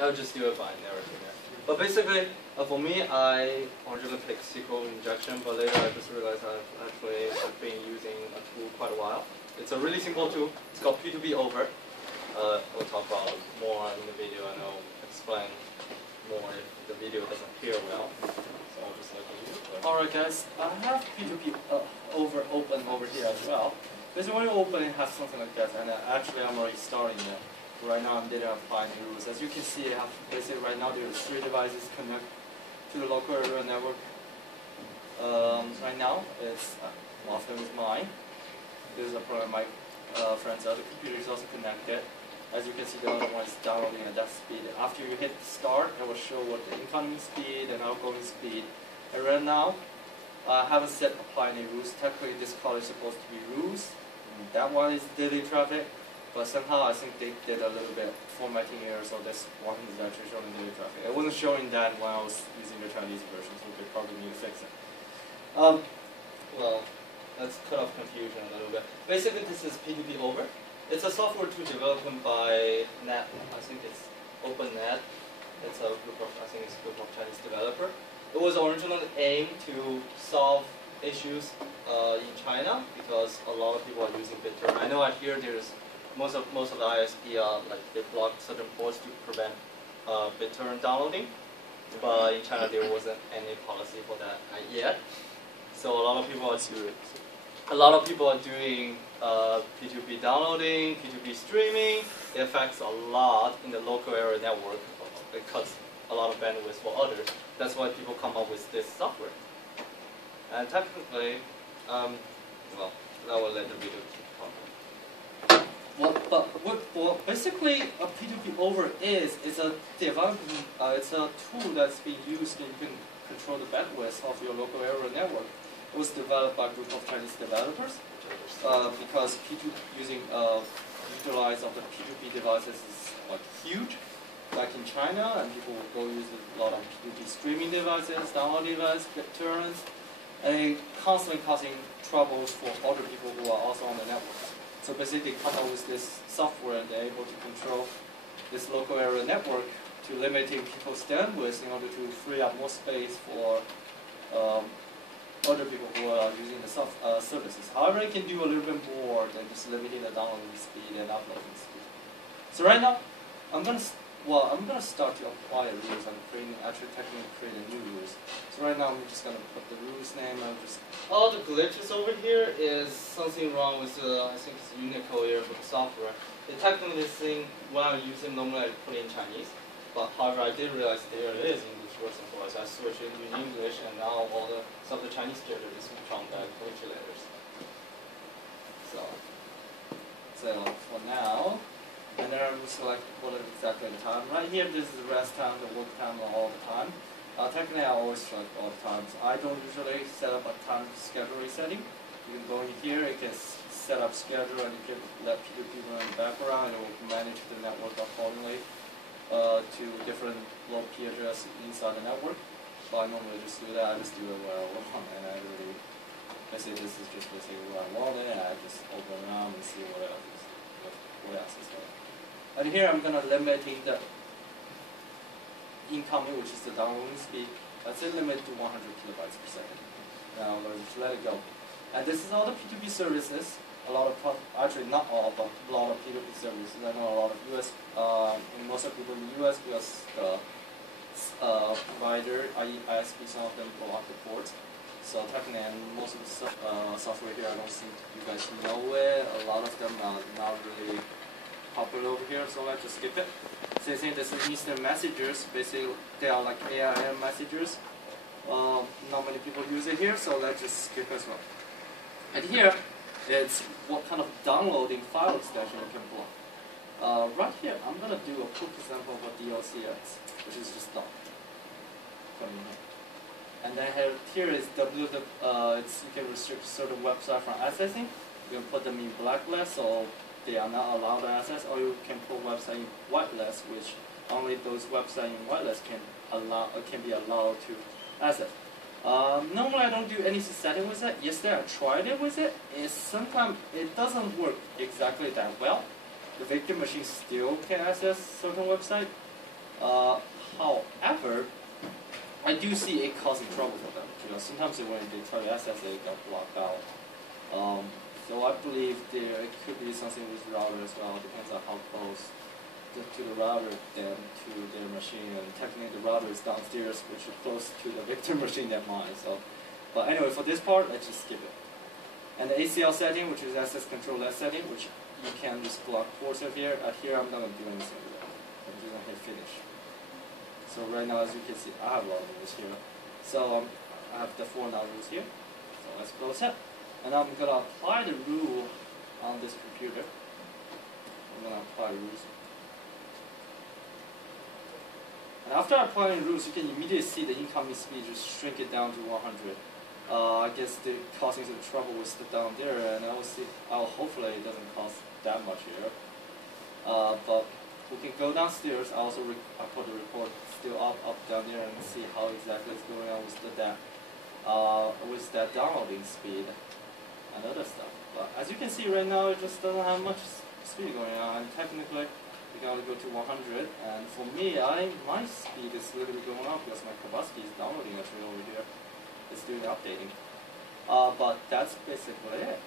I'll just do it by narrative there. But basically, for me, I originally picked SQL injection, but later I just realized I've been using a tool quite a while. It's a really simple tool. It's called p2pover. We'll talk about more in the video, and I'll explain more if the video doesn't hear well. So I'll just let you. All right, guys. I have p2pover open over here as well. Basically, when you open, it has something like that, and actually, I'm already starting it. Right now, I'm didn't apply any rules. As you can see, I have basically right now there are 3 devices connect to the local area network. Right now, it's one of them is mine. This is a problem my friend's other computer is also connected. As you can see, the other one is downloading at that speed. After you hit start, it will show what the incoming speed and outgoing speed. And right now, I haven't set apply any rules. Technically, this call is supposed to be rules. And that one is daily traffic. But somehow I think they did a little bit formatting error, so this one is actually showing daily traffic. It wasn't showing that when I was using the Chinese version, so they probably need to fix it. Well, let's cut off confusion a little bit. Basically, this is p2pover. It's a software tool developed by Net. I think it's OpenNet. It's a group of, I think it's a group of Chinese developer. It was originally aimed to solve issues in China because a lot of people are using BitTorrent. I know out here there's most of the ISP like they block certain ports to prevent BitTorrent downloading, but in China there wasn't any policy for that yet. So a lot of people are doing P2P downloading, P2P streaming. It affects a lot in the local area network. It cuts a lot of bandwidth for others. That's why people come up with this software. And technically, well, I will let the video keep talking. Well, basically, a p2pover is a development. It's a tool that's being used and you can control the bandwidth of your local area network. It was developed by a group of Chinese developers because using utilize of the P2P devices is huge, like in China, and people will go use a lot of P2P streaming devices, download devices, BitTorrents, and constantly causing troubles for other people who are also on the network. So basically, they come up with this software, and they're able to control this local area network to limiting people's bandwidth in order to free up more space for other people who are using the services. However, it can do a little bit more than just limiting the downloading speed and uploading speed. So right now, I'm gonna start to apply rules. I'm technically creating new rules. So right now, I'm just gonna put the rules name. All the glitches over here is something wrong with the, I think it's Unicode error for the software. Technically, this thing when I use it normally I put it in Chinese, but however I did realize there it is English version for us. I switched it to English, and now all the some of the Chinese characters is from that glitch letters. So for now. And then I will select what exactly the time. Right here, this is the rest time, the work time all the time. Technically, I always select all the times. I don't usually set up a time schedule setting. You can go in here, you can set up schedule, and you can let P2P run in the background, and it will manage the network accordingly to different load P address inside the network. So I normally just do that. I just do it where I want, and I really, I say this is just basically where I want it, and I just open around and see what else is there. And here I'm going to limit the incoming, which is the downloading speed. Let's say limit to 100 kilobytes per second. Now let's just let it go. And this is all the P2P services. Actually not all, but a lot of P2P services. I know a lot of US, most of people in the US, because the provider, ISP, some of them block the ports. So technically, and most of the software here, I don't think you guys know it. A lot of them are not really popular over here, so let's just skip it. Same thing, this is instant messengers. Basically, they are like AIM messengers. Not many people use it here, so let's just skip as well. And here, it's what kind of downloading file extension you can block. Right here, I'm going to do a quick example of what DLC is, which is just dot. And then here is you can restrict certain websites from accessing. You can put them in blacklist, so they are not allowed to access, or you can put website in whitelist, which only those websites in whitelist can be allowed to access. Normally I don't do any setting with it. Yesterday I tried it with it. Sometimes it doesn't work exactly that well. The victim machine still can access certain website, However, I do see it causing trouble for them. Sometimes when they tell you SSA got blocked out. So I believe there could be something with router as well. Depends on how close to the router than to their machine. And technically the router is downstairs, which is close to the victim machine than mine. So, but anyway, for this part, let's just skip it. And the ACL setting, which is access control less setting, which you can just block ports over here. Here I'm not going to do anything with that. I'm just going to hit finish. So right now, as you can see, I have a lot of rules here. So I have the 4 rules here. So let's close it. And I'm going to apply the rule on this computer. I'm going to apply rules. And after applying rules, you can immediately see the incoming speed just shrink it down to 100. I guess the causing some trouble with the down there, and hopefully it doesn't cause that much here. But we can go downstairs. I also I put the report still up down there and see how exactly it's going on with that downloading speed and other stuff. But as you can see right now, it just doesn't have much speed going on. And technically, we can only go to 100. And for me, my speed is a little bit going up because my capacity is downloading actually over here. It's doing updating. But that's basically it.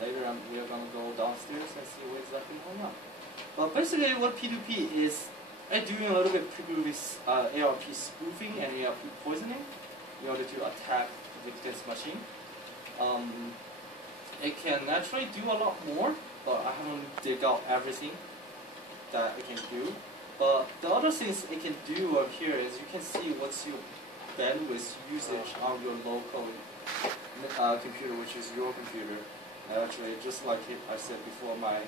Later we are going to go downstairs and see what exactly going on. But basically what P2P is doing a little bit with ARP spoofing and ARP poisoning in order to attack the victim's machine. It can naturally do a lot more, but I haven't dig out everything that it can do. But the other things it can do up here is you can see what's your bandwidth usage on your local computer, which is your computer. Actually, just like I said before, my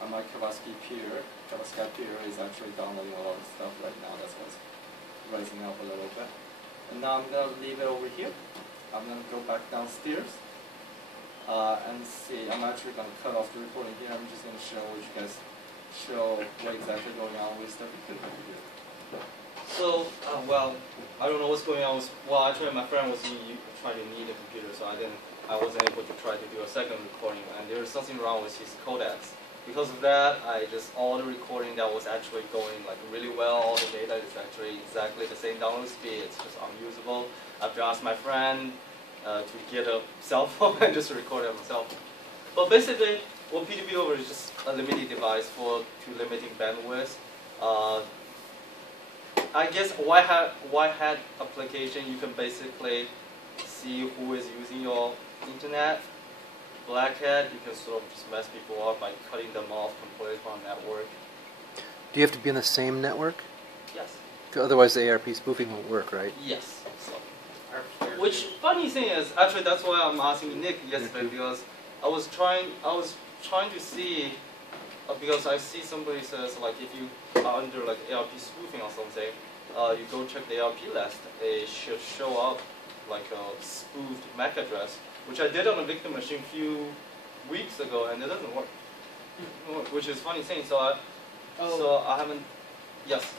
Kawasaki peer is actually downloading a lot of stuff right now. That's what's rising up a little bit. And now I'm gonna leave it over here. I'm gonna go back downstairs and see. I'm actually gonna cut off the recording here. I'm just gonna show what exactly going on with the computer. So, well, I don't know what's going on with, well, actually my friend was trying to need a computer, so I wasn't able to try to do a second recording, and there was something wrong with his codecs. Because of that, all the recording that was actually going like really well, all the data is actually exactly the same download speed, it's just unusable. I have to ask my friend to get a cell phone and just record it myself. But basically, what p2pover is just a limiting device to limiting bandwidth. I guess white hat application, you can basically see who is using your internet. Black hat, you can sort of just mess people up by cutting them off completely from the network. Do you have to be on the same network? Yes. Otherwise the ARP spoofing won't work, right? Yes. So, which funny thing is, actually that's why I'm asking Nick yesterday, because I was trying to see, because I see somebody says like if you are under like ARP spoofing or something, you go check the ARP list, it should show up like a spoofed MAC address, which I did on a victim machine a few weeks ago, and it doesn't work. Which is funny thing. So I haven't. Yes.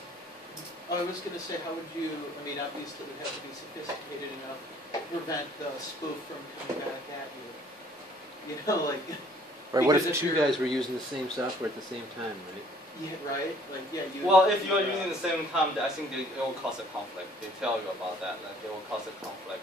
Oh, I was going to say, how would you? I mean, obviously, it would have to be sophisticated enough to prevent the spoof from coming back at you. You know, like. Right. What if two guys were using the same software at the same time, right? Yeah. Right. Like, yeah. Well, if you are using the same time, I think it will cause a conflict. They tell you about that. Like, it will cause a conflict.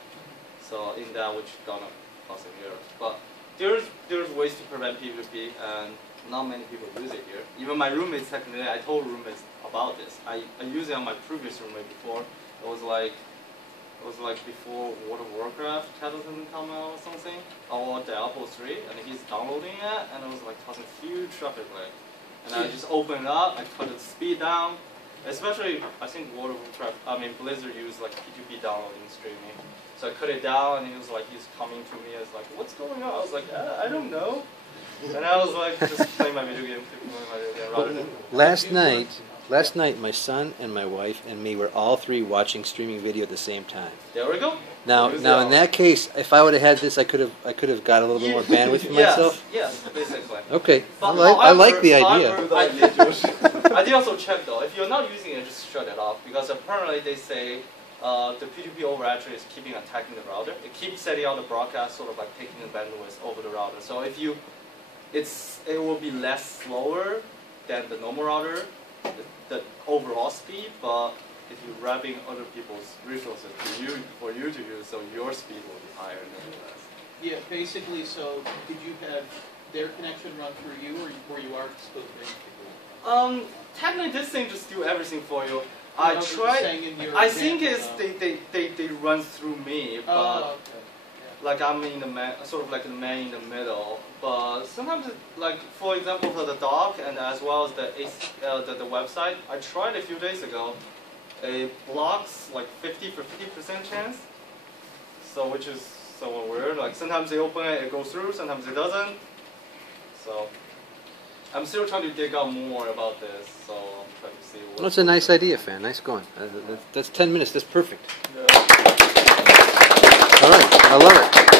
So in that, which is gonna cause some errors. But there's ways to prevent P2P, and not many people use it here. Even my roommates, technically, I told roommates about this. I used it on my previous roommate before. It was like before World of Warcraft hadn't come out or something, or the Apple III, and he's downloading it, and it was like causing huge traffic lag. And I just opened it up, I cut the speed down. Especially, I think World of Warcraft, Blizzard used like P2P downloading streaming. So I cut it down, and he was like, he's coming to me, I was like, what's going on? I was like, I don't know. And I was like, just playing my video game, rather than... Last night, my son and my wife and me were all three watching streaming video at the same time. There we go. Now in that case, if I would have had this, I could have got a little bit more bandwidth for myself. Yes, basically. Okay, I like the idea. I did also check though. If you're not using it, just shut it off, because apparently they say the p2pover actually is keeping attacking the router. It keeps setting out the broadcast, sort of like taking the bandwidth over the router. So if it will be less slower than the normal router, the overall speed, but if you're wrapping other people's resources to you for you to use, so your speed will be higher nevertheless. Yeah, basically. So did you have their connection run through you, or were you are spoofing? Technically, this thing just do everything for you. No, I but tried. saying in your I think example, it's they run through me, but. Oh, okay. Like I'm in the man, sort of like the man in the middle, but sometimes, like for example, for the doc and as well as the website, I tried a few days ago. It blocks like 50% chance, so which is somewhat weird. Like sometimes they open it, it goes through, sometimes it doesn't. So I'm still trying to dig out more about this. So I'm trying to see. Well, that's a nice idea, Fan. Nice going. That's 10 minutes. That's perfect. Yeah. All right. I love it.